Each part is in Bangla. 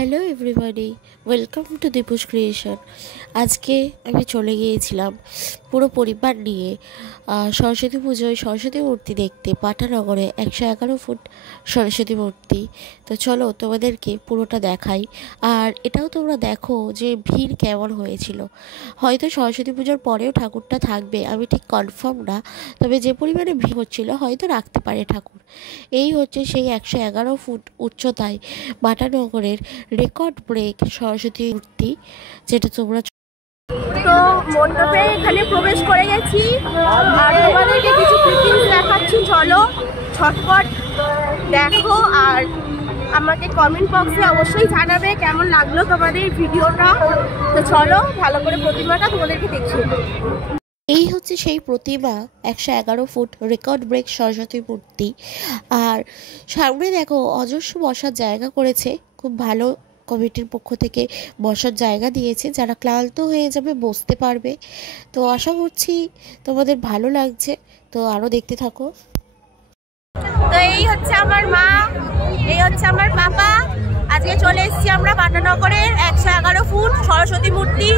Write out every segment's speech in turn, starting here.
Hello everybody, welcome to Deepu's creation. আজকে আমি চলে গিয়েছিলাম পুরো পরিবার নিয়ে সরস্বতী পুজোয় সরস্বতী মূর্তি দেখতে পাটানগরে 111 ফুট সরস্বতী মূর্তি। তো চলো তোমাদেরকে পুরোটা দেখাই, আর এটাও তোমরা দেখো যে ভিড় কেমন হয়েছিল। হয়তো সরস্বতী পুজোর পরেও ঠাকুরটা থাকবে, আমি ঠিক কনফার্ম না, তবে যে পরিমাণে ভিড় হচ্ছিল হয়তো রাখতে পারে ঠাকুর। এই হচ্ছে সেই 111 ফুট উচ্চতায় পাটানগরের রেকর্ড ব্রেক সরস্বতী মূর্তি, যেটা তোমরা তো মণ্ডপে এখানে প্রবেশ করে গেছি আর তোমাদেরকে কিছু ক্লিপিংস দেখাচ্ছি। চলো ঝটপট দেখো আর আমাকে কমেন্ট বক্সে অবশ্যই জানাবে কেমন লাগলো তোমাদের ভিডিওটা। তো চলো ভালো করে প্রতিমাটা তোমাদেরকে দেখিয়ে দেবো। এই হচ্ছে সেই প্রতিমা 111 ফুট রেকর্ড ব্রেক সরস্বতী মূর্তি। আর সামনে দেখো অজস্র বসার জায়গা করেছে, খুব ভালো কমিটির পক্ষ থেকে বসার জায়গা দিয়েছে, যারা ক্লান্ত হয়ে যাবে বসতে পারবে। তো আশা করছি তোমাদের ভালো লাগছে, তো আরও দেখতে থাকো। তো এই হচ্ছে আমার মা, এই হচ্ছে আমার পাপা। আজকে চলে এসেছি আমরা পাটানগরের 111 ফুট সরস্বতী মূর্তি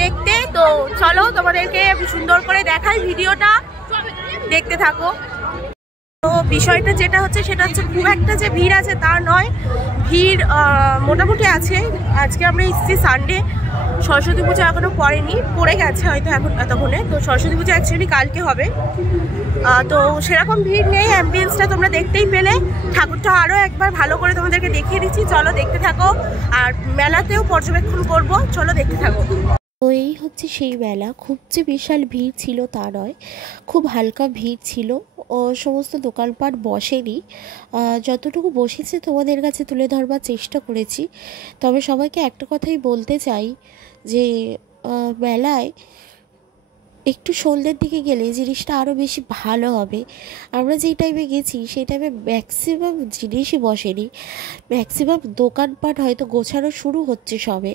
দেখতে। তো চলো তোমাদেরকে সুন্দর করে দেখাই, ভিডিওটা দেখতে থাকো। তো বিষয়টা যেটা হচ্ছে সেটা হচ্ছে খুব একটা যে ভিড় আছে তা নয়, ভিড় মোটামুটি আছে। আজকে আমরা এসেছি সানডে, সরস্বতী পুজো এখনও পড়ে গেছে হয়তো এতক্ষণে। তো সরস্বতী পুজো অ্যাকচুয়ালি কালকে হবে। তো সেরকম ভিড় নেই, অ্যাম্বিয়েন্সটা তোমরা দেখতেই পেলে। ঠাকুরটা আরও একবার ভালো করে তোমাদেরকে দেখিয়ে দিচ্ছি, চলো দেখতে থাকো। আর মেলাতেও পর্যবেক্ষণ করব, চলো দেখতে থাকো। তো এই হচ্ছে সেই মেলা, খুব যে বিশাল ভিড় ছিল তা নয়, খুব হালকা ভিড় ছিল ও সমস্ত দোকানপাট বসেনি। যতটুকু বসেছে তোমাদের কাছে তুলে ধরবার চেষ্টা করেছি। তবে সবাইকে একটা কথাই বলতে চাই যে মেলায় একটু সন্ধ্যের দিকে গেলে জিনিসটা আরও বেশি ভালো হবে। আমরা যেই টাইমে গেছি সেই টাইমে ম্যাক্সিমাম জিনিসই বসেনি, ম্যাক্সিমাম দোকানপাট হয়তো গোছানো শুরু হচ্ছে সবে।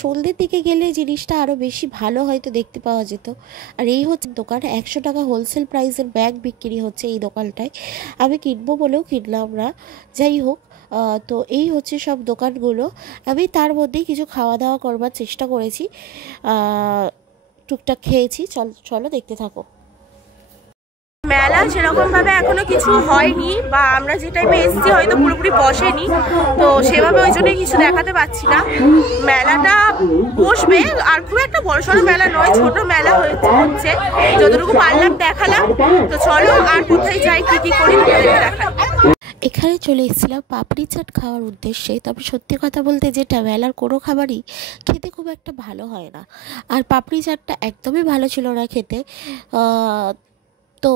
সন্ধ্যের দিকে গেলে জিনিসটা আরও বেশি ভালো হয়তো দেখতে পাওয়া যেত। আর এই হচ্ছে দোকান, 100 টাকা হোলসেল প্রাইসের ব্যাগ বিক্রি হচ্ছে এই দোকানটায়। আমি কিনবো বলেও কিনলাম না, যাই হোক। তো এই হচ্ছে সব দোকানগুলো। আমি তার মধ্যেই কিছু খাওয়া দাওয়া করবার চেষ্টা করেছি, টুকটাক খেয়েছি। চলো দেখতে থাকো। মেলা সেরকমভাবে এখনো কিছু হয়নি, বা আমরা যে টাইমে এসেছি হয়তো পুরোপুরি বসেনি, তো সেভাবে ওই জন্য কিছু দেখাতে পাচ্ছি না। মেলাটা বসবে, আর খুব একটা বড়সড় মেলা নয়, ছোট মেলা হচ্ছে, যতটুকু পারলাম দেখালাম। তো চলো আর কোথায় যাই, কি করি দেখালাম। এখানে চলে এসেছিলাম পাপড়ি চাট খাওয়ার উদ্দেশ্যে। তবে সত্যি কথা বলতে যেটা মেলার কোনো খাবারই খেতে খুব একটা ভালো হয় না, আর পাপড়ি চাটটা একদমই ভালো ছিল না খেতে। তো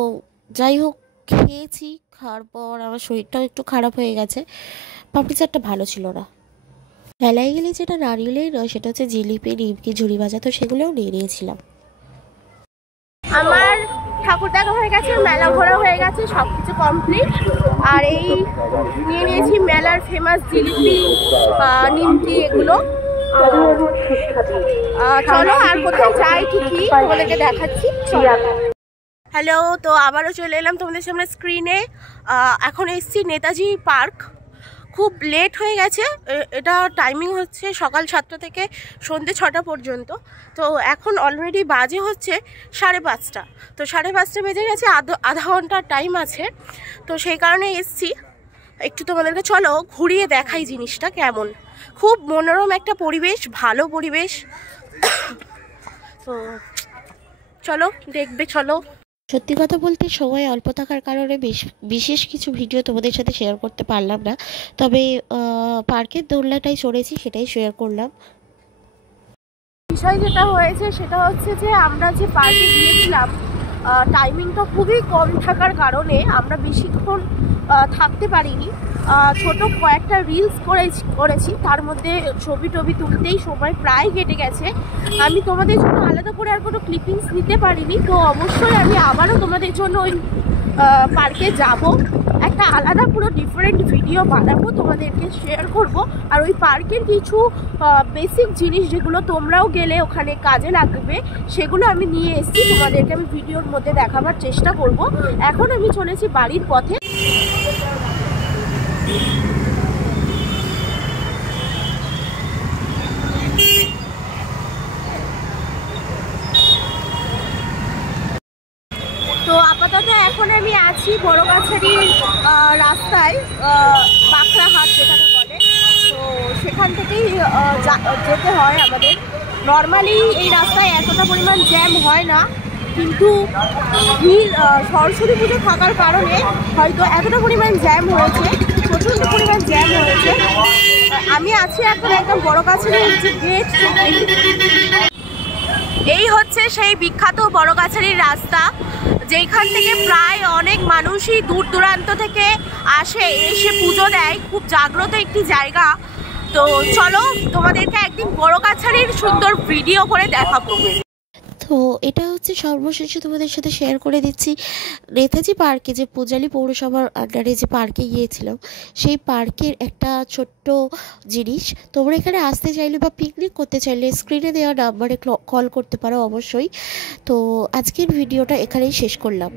যাই হোক, খেয়েছি, খাওয়ার পর আমার শরীরটাও একটু খারাপ হয়ে গেছে। পাপড়ি চাটটা ভালো ছিল না। মেলায় গেলে যেটা নারিয়েলেই নয়, সেটা হচ্ছে জিলিপি, নিমকি, ঝুড়ি ভাজা, তো সেগুলোও নিয়ে নিয়েছিলাম। আমার ঠাকুর দেখা হয়ে গেছে, মেলা ঘোরা হয়ে গেছে, সব কিছু কমপ্লিট। আর এই নিয়ে নিয়েছি মেলার ফেমাস জিলিপি, নিমকি, এগুলো। চলো আর কোথায় যাই কি তোমাদেরকে দেখাচ্ছি। হ্যালো, তো আবারও চলে এলাম তোমাদের সামনে স্ক্রিনে। এখন এসছি নেতাজি পার্ক। খুব লেট হয়ে গেছে, এটা টাইমিং হচ্ছে সকাল 7টা থেকে সন্ধ্যে 6টা পর্যন্ত। তো এখন অলরেডি বাজে হচ্ছে 5:30। তো 5:30 বেজে গেছে, আধা ঘন্টার টাইম আছে। তো সেই কারণে এসছি একটু তোমাদেরকে, চলো ঘুরিয়ে দেখাই জিনিসটা কেমন। খুব মনোরম একটা পরিবেশ, ভালো পরিবেশ। তো চলো দেখবে, চলো। সত্যি কথা বলতে সময় অল্প থাকার কারণে বিশেষ কিছু ভিডিও তোমাদের সাথে শেয়ার করতে পারলাম না, তবে পার্কের দোলনাটাই চড়েছি, সেটাই শেয়ার করলাম। বিষয় যেটা হয়েছে সেটা হচ্ছে যে আমরা যে পার্কে গিয়েছিলাম, টাইমিংটা খুবই কম থাকার কারণে আমরা বেশিক্ষণ থাকতে পারিনি। ছোট কয়েকটা রিলস করেছি, তার মধ্যে ছবি টবি তুলতেই সময় প্রায় কেটে গেছে। আমি তোমাদের জন্য আলাদা করে আর কোনো ক্লিপিংস নিতে পারিনি। তো অবশ্যই আমি আবারও তোমাদের জন্য ওই পার্কে যাব, একটা আলাদা পুরো ডিফারেন্ট ভিডিও বানাবো, তোমাদেরকে শেয়ার করব। আর ওই পার্কের কিছু বেসিক জিনিস যেগুলো তোমরাও গেলে ওখানে কাজে লাগবে, সেগুলো আমি নিয়ে এসেছি, তোমাদেরকে আমি ভিডিওর মধ্যে দেখাবার চেষ্টা করব। এখন আমি চলেছি বাড়ির পথে। রাস্তায় বাঁকড়াহাট যেখানে বলে, তো সেখান থেকেই যেতে হয় আমাদের। নর্মালি এই রাস্তায় এতটা পরিমাণ জ্যাম হয় না, কিন্তু ভিড় সরস্বতী পুজো থাকার কারণে হয়তো এতটা পরিমাণ জ্যাম হয়েছে, প্রচণ্ড পরিমাণ জ্যাম হয়েছে। আমি আছি এখন একদম বড়গাছালির যে গেট, এই হচ্ছে সেই বিখ্যাত বড়গাছালির রাস্তা, যেখান থেকে প্রায় অনেক মানুষই দূর দূরান্ত থেকে এসে পুজো দেয়। খুব জাগ্রত একটি জায়গা। তো চলো তোমাদেরকে একদিন বড়গাছালির সুন্দর ভিডিও করে দেখাবো। তো এটা হচ্ছে সর্বশেষে তোমাদের সাথে শেয়ার করে দিচ্ছি নেতাজি পার্কে, যে পূজালি পৌরসভার আন্ডারে যে পার্কে গিয়েছিলাম, সেই পার্কের একটা ছোট্ট জিনিস। তোমরা এখানে আসতে চাইলে বা পিকনিক করতে চাইলে স্ক্রিনে দেওয়া নাম্বারে কল করতে পারো অবশ্যই। তো আজকের ভিডিওটা এখানেই শেষ করলাম।